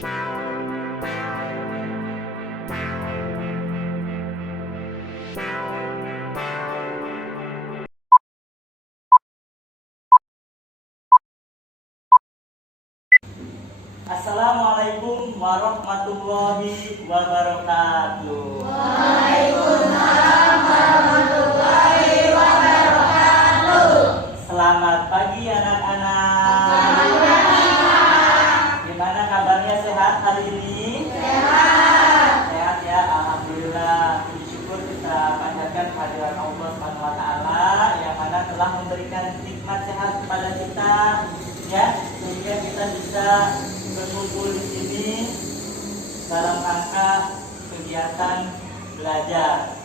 Assalamualaikum warahmatullahi wabarakatuh. Waalaikumsalam warahmatullahi wabarakatuh. Selamat pagi anak-anak. Selamat pagi, Pak. Gimana kabarnya, sehat hari ini? Sehat. Sehat ya, alhamdulillah. Puji syukur kita panjatkan kehadiran Allah Subhanahu wa taala yang mana telah memberikan nikmat sehat kepada kita ya, sehingga kita bisa berkumpul di sini dalam rangka kegiatan belajar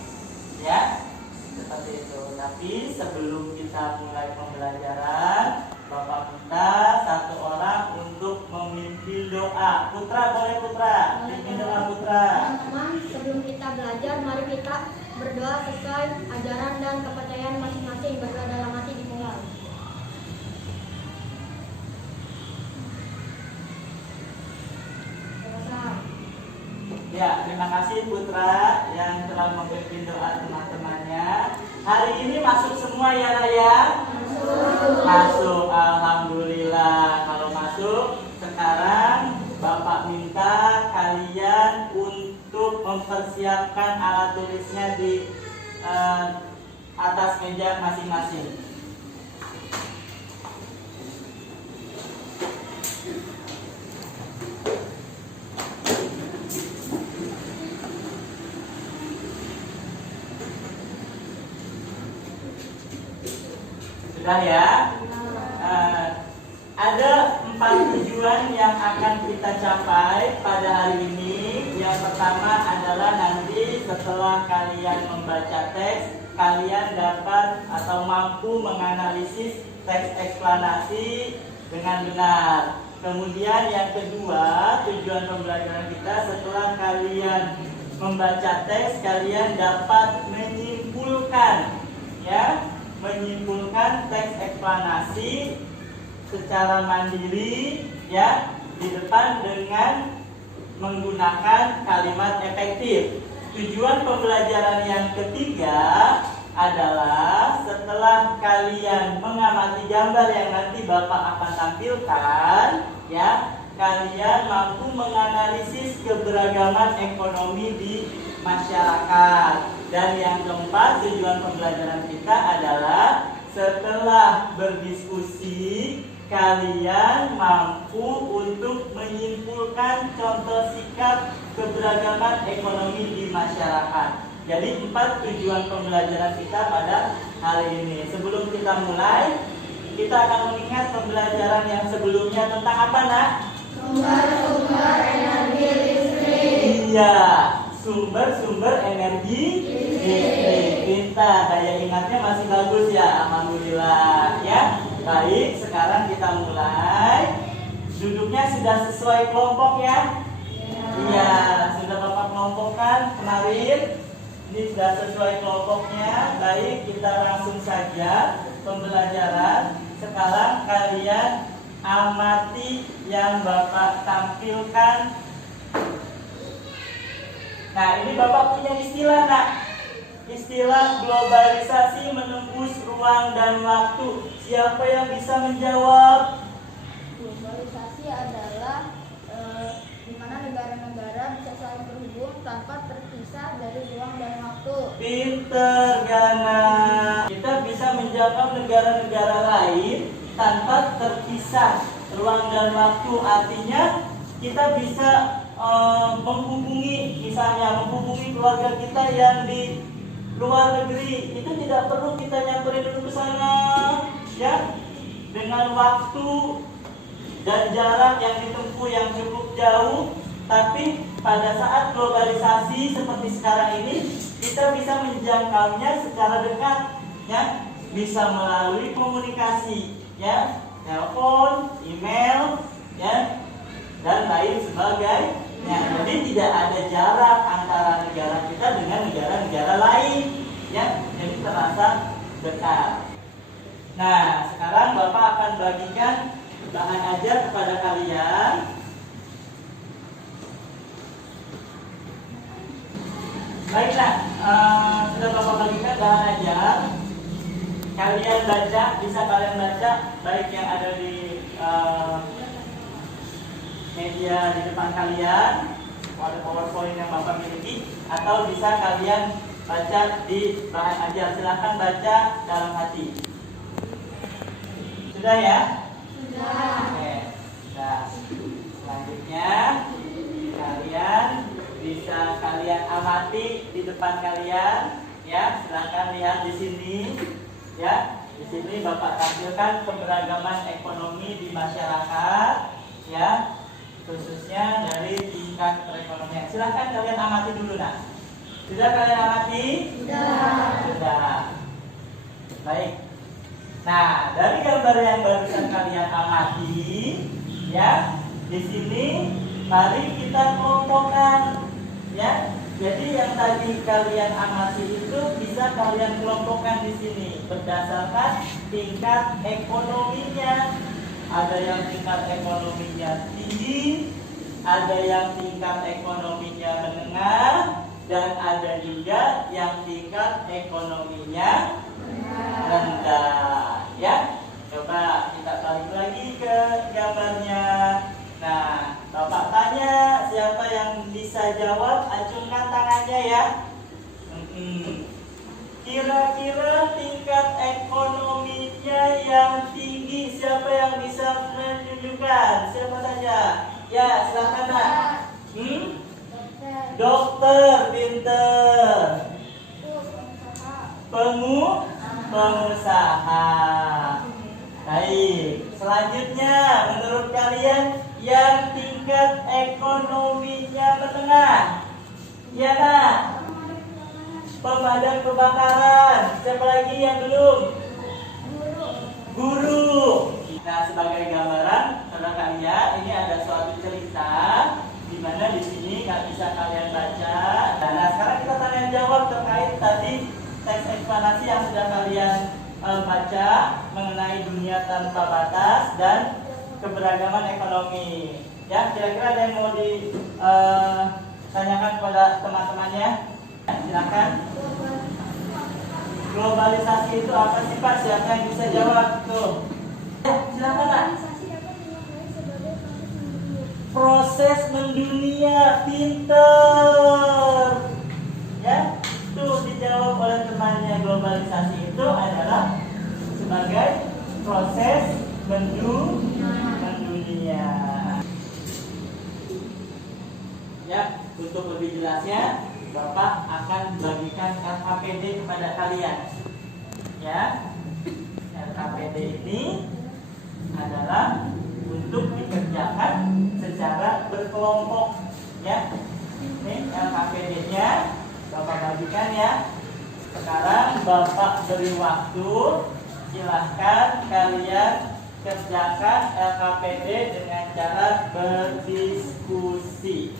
ya, seperti itu. Tapi sebelum kita mulai pembelajaran, Bapak minta satu orang untuk memimpin doa. Putra, boleh Putra? Pimpin doa Putra. Teman-teman, sebelum kita belajar, mari kita berdoa sesuai ajaran dan kepercayaan masing-masing. Berdoa dalam hati dimulai. Ya, terima kasih Putra yang telah memimpin doa teman-temannya. Hari ini masuk semua ya Raya? Masuk, alhamdulillah. Kalau masuk, sekarang Bapak minta kalian untuk mempersiapkan alat tulisnya di atas meja masing-masing. Sudah ya? Ada 4 tujuan yang akan kita capai pada hari ini. Yang pertama adalah nanti setelah kalian membaca teks, kalian dapat atau mampu menganalisis teks eksplanasi dengan benar. Kemudian yang kedua, tujuan pembelajaran kita setelah kalian membaca teks, kalian dapat menyimpulkan ya, menyimpulkan teks eksplanasi secara mandiri ya, di depan dengan menggunakan kalimat efektif. Tujuan pembelajaran yang ketiga adalah setelah kalian mengamati gambar yang nanti Bapak akan tampilkan ya, kalian mampu menganalisis keberagaman ekonomi di masyarakat. Dan yang keempat, tujuan pembelajaran kita adalah setelah berdiskusi, kalian mampu untuk menyimpulkan contoh sikap keberagaman ekonomi di masyarakat. Jadi 4 tujuan pembelajaran kita pada hari ini. Sebelum kita mulai, kita akan mengingat pembelajaran yang sebelumnya tentang apa, Nak? Sumber-sumber energi listrik. Iya, sumber-sumber energi listrik. Kita daya ingatnya masih bagus ya, alhamdulillah ya. Baik, sekarang kita mulai. Duduknya sudah sesuai kelompok ya? Iya, sudah Bapak kelompokkan kemarin. Ini sudah sesuai kelompoknya. Baik, kita langsung saja pembelajaran. Sekarang kalian amati yang Bapak tampilkan. Nah, ini Bapak punya istilah, Nak. Istilah globalisasi menembus ruang dan waktu. Siapa yang bisa menjawab? Globalisasi adalah di mana negara-negara bisa saling berhubung tanpa terpisah dari ruang dan waktu. Pinter, Gana. Kita bisa menjangkau negara-negara lain tanpa terpisah ruang dan waktu. Artinya kita bisa menghubungi, misalnya menghubungi keluarga kita yang di luar negeri, itu tidak perlu kita nyamperin dulu ke sana ya, dengan waktu dan jarak yang ditempuh yang cukup jauh. Tapi pada saat globalisasi seperti sekarang ini, kita bisa menjangkaunya secara dekat ya, bisa melalui komunikasi ya, telepon, email ya, dan lain sebagainya. Jadi tidak ada jarak antara negara kita dengan negara-negara lain ya, jadi terasa dekat. Nah, sekarang Bapak akan bagikan bahan ajar kepada kalian. Baiklah, sudah Bapak bagikan bahan ajar. Kalian baca, bisa kalian baca baik yang ada di media di depan kalian, ada PowerPoint yang Bapak miliki, atau bisa kalian baca di bahan ajar. Silahkan baca dalam hati. Sudah ya? Sudah. Oke. Nah, selanjutnya kalian bisa kalian amati di depan kalian, ya. Silahkan lihat di sini, ya. Di sini Bapak tampilkan keberagaman ekonomi di masyarakat, ya, khususnya dari tingkat perekonomian. Silahkan kalian amati dulu, nah. Sudah kalian amati? Sudah. Baik. Nah, dari gambar yang barusan kalian amati, ya, di sini mari kita kelompokkan, ya. Jadi yang tadi kalian amati itu bisa kalian kelompokkan di sini berdasarkan tingkat ekonominya. Ada yang tingkat ekonominya tinggi, ada yang tingkat ekonominya menengah, dan ada juga yang tingkat ekonominya rendah, ya. Coba kita balik lagi ke gambarnya. Nah, Bapak tanya, siapa yang bisa jawab, acungkan tangannya ya. Kira-kira tingkat ekonominya yang tinggi, siapa yang bisa menunjukkan? Siapa saja? Ya, silakan Nak. Dokter, pinter. Pengusaha. Baik. Selanjutnya, menurut kalian yang tingkat ekonominya menengah? Ya Nak. Pemadam kebakaran. Siapa lagi yang belum? Guru. Nah, sebagai gambaran, saudara ini ada suatu cerita di mana di sini nggak bisa kalian baca. Nah, sekarang kita tanya jawab terkait tadi teks eksplanasi yang sudah kalian baca mengenai dunia tanpa batas dan keberagaman ekonomi. Ya, kira-kira ada yang mau ditanyakan kepada teman-temannya? Silakan. Globalisasi itu apa sih Pak? Siapa yang bisa jawab tuh? Ya, silakan Pak. Proses mendunia, pinter. Ya, tuh dijawab oleh temannya. Globalisasi itu adalah sebagai proses mendunia. Ya, untuk lebih jelasnya, Bapak akan bagikan LKPD kepada kalian. Ya, LKPD ini adalah untuk dikerjakan secara berkelompok. Ya, ini LKPD-nya Bapak bagikan ya. Sekarang Bapak beri waktu, silahkan kalian kerjakan LKPD dengan cara berdiskusi,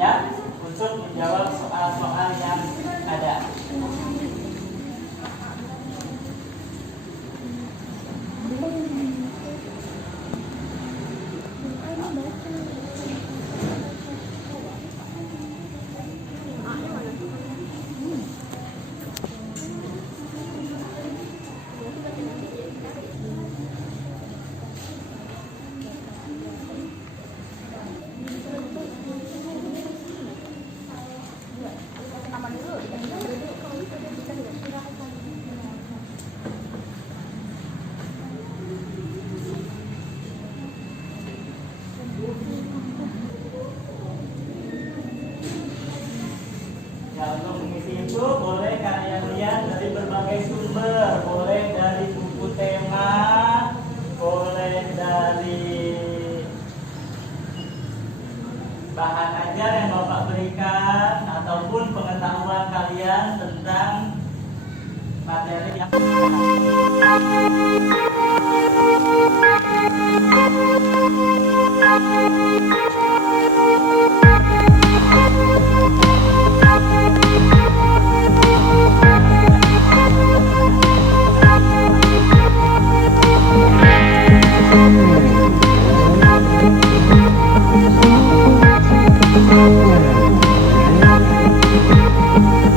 ya, untuk menjawab soal-soal yang ada. Ya, untuk mengisi itu boleh kalian lihat dari berbagai sumber, boleh dari buku tema, boleh dari bahan ajar yang Bapak berikan, ataupun pengetahuan kalian tentang materi yang Thank you.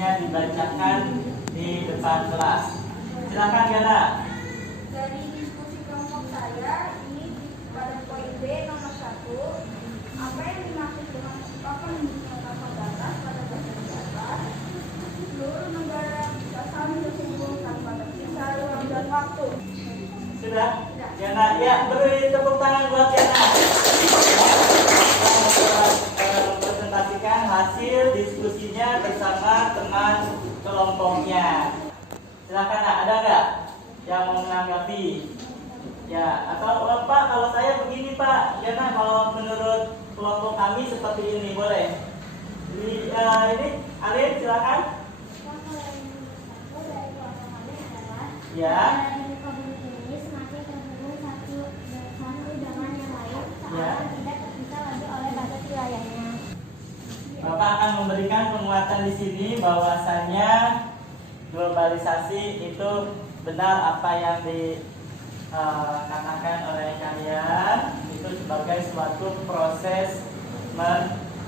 diskusinya dibacakan di depan kelas. Silakan Gana. Dari diskusi kelompok saya ini pada poin B nomor 1, apa yang dimaksud dengan ungkapan menggunakan batas pada bahasa negara? Seluruh negara bisa saling tersinggung tanpa terpisah ruang dan waktu. Sudah? Gana, ya beri tepuk tangan buat Gana. Presentasikan hasil diskusinya bersama teman kelompoknya. Silakan, ada nggak yang mau menanggapi? Ya, atau Pak, kalau saya begini Pak, Gana, kalau menurut kelompok kami seperti ini, boleh? Ini Alin, silakan. Ya. Bapak akan memberikan penguatan di sini bahwasanya globalisasi itu benar apa yang dikatakan oleh kalian, itu sebagai suatu proses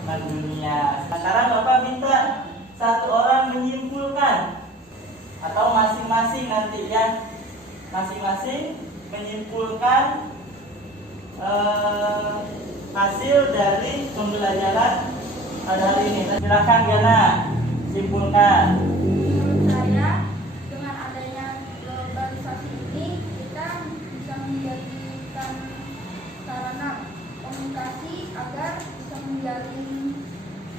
mendunia. Sekarang Bapak minta satu orang menyimpulkan, atau masing-masing nanti ya, masing-masing menyimpulkan hasil dari pembelajaran pada hari ini. Silakan Gana, simpulkan. Menurut saya, dengan adanya globalisasi ini, kita bisa menjadikan sarana komunikasi agar bisa menjalin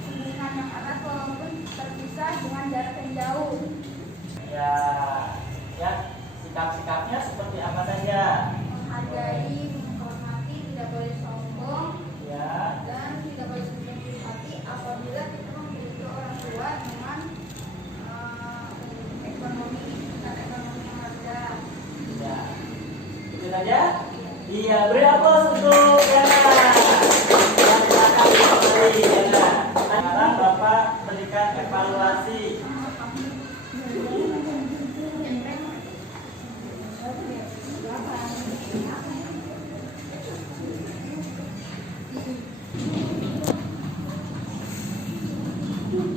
hubungan yang erat walaupun terpisah dengan jarak yang jauh. Ya, sikap-sikapnya seperti apa saja? Menghargai, menghormati, tidak boleh sombong, Ya. dan tidak boleh sembunyi hati apabila kita memiliki orang tua dengan ekonomi yang rendah. Ya. Itu saja? Iya, beri aplaus untuk Gana. Silakan kembali Gana. Sekarang Bapak berikan evaluasi.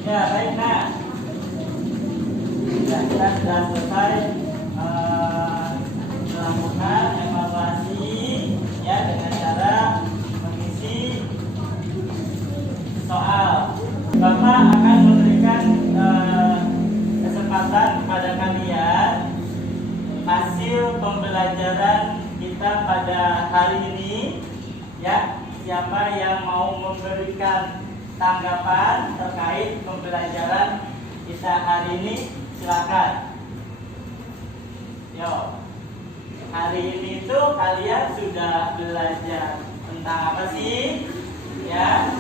Ya, baik Nak. Ya, kita sudah selesai melakukan evaluasi ya dengan cara mengisi soal. Bapak akan memberikan kesempatan kepada kalian hasil pembelajaran kita pada hari ini ya. Siapa yang mau memberikan tanggapan terkait pembelajaran kita hari ini, silakan. Yo, hari ini tuh kalian sudah belajar tentang apa sih? Ya,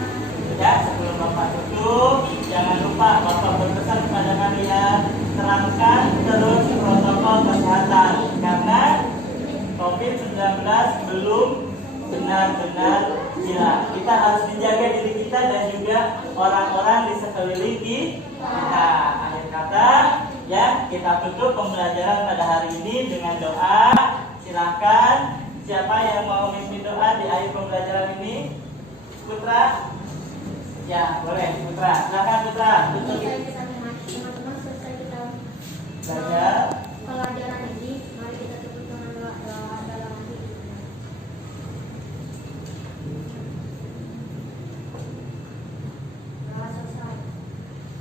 sebelum Bapak tutup, jangan lupa Bapak berpesan kepada kalian, terapkan terus protokol kesehatan karena COVID-19 belum benar-benar hilang. Kita harus menjaga diri kita dan juga orang-orang di sekeliling kita. Akhir kata, ya kita tutup pembelajaran pada hari ini dengan doa. Silakan, siapa yang mau memimpin doa di akhir pembelajaran ini? Putra? Ya, boleh Putra. Silakan Putra. Tutup. Teman-teman selesai kita Belajar. pelajaran ini, mari kita tutup dengan doa dalam hati.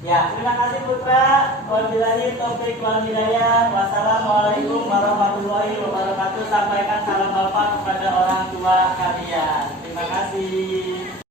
Ya, terima kasih Putra. Wabillahi taufiq wal hidayah. Wassalamualaikum warahmatullahi wabarakatuh. Sampaikan salam Bapak kepada orang tua kalian. Terima kasih.